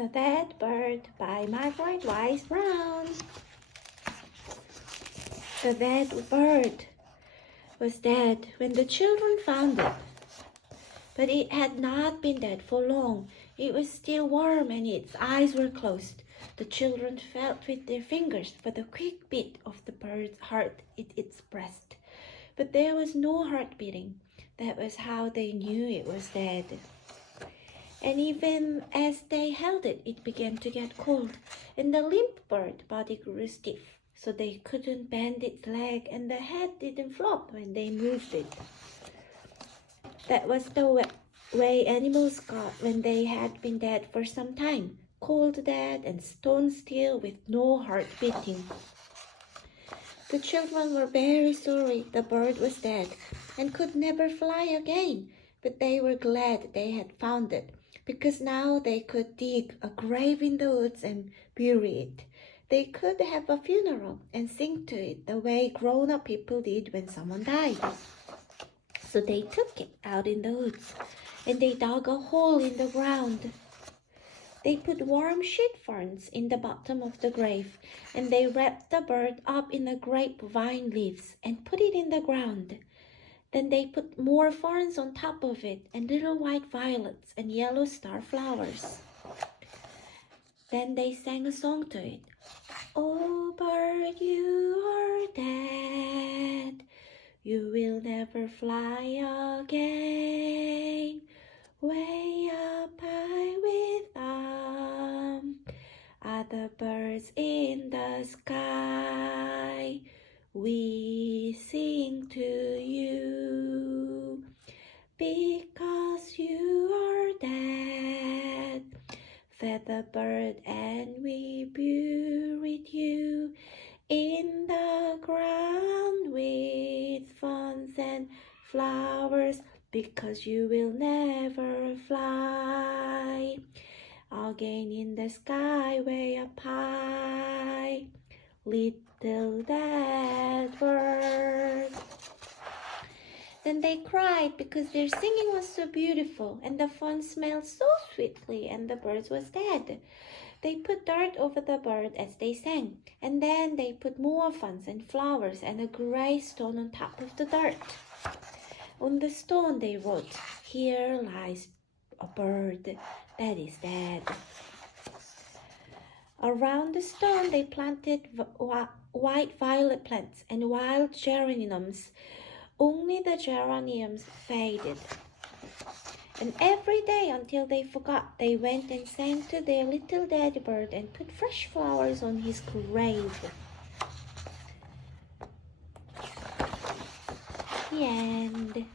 The Dead Bird by Magaret Wise Brown. The dead bird was dead when the children found it. But it had not been dead for long. It was still warm and its eyes were closed. The children felt with their fingers for the quick beat of the bird's heart in its breast. But there was no heart beating. That was how they knew it was dead. And even as they held it, it began to get cold, and the limp bird body grew stiff, so they couldn't bend its leg, and the head didn't flop when they moved it. That was the way animals got when they had been dead for some time, cold dead and stone still with no heart beating. The children were very sorry the bird was dead and could never fly again, but they were glad they had found it, because now they could dig a grave in the woods and bury it. They could have a funeral and sing to it the way grown-up people did when someone died. So they took it out in the woods and they dug a hole in the ground. They put warm sheet ferns in the bottom of the grave, and they wrapped the bird up in the grapevine leaves and put it in the ground. Then they put more ferns on top of it, and little white violets and yellow star flowers. Then they sang a song to it. Oh, bird, you are dead. You will never fly again. Way up high with other birds in the sky. We sing to you because you are dead, feather bird, and we buried you in the ground with ferns and flowers, because you will never fly again in the sky way up high. Little dead bird. Then they cried because their singing was so beautiful and the fern smelled so sweetly and the bird was dead. They put dirt over the bird as they sang, and then they put more ferns and flowers and a gray stone on top of the dirt. On the stone they wrote, "Here lies a bird that is dead." Around the stone they planted white violet plants and wild geraniums. Only the geraniums faded. And every day until they forgot, they went and sang to their little dead bird and put fresh flowers on his grave. The end.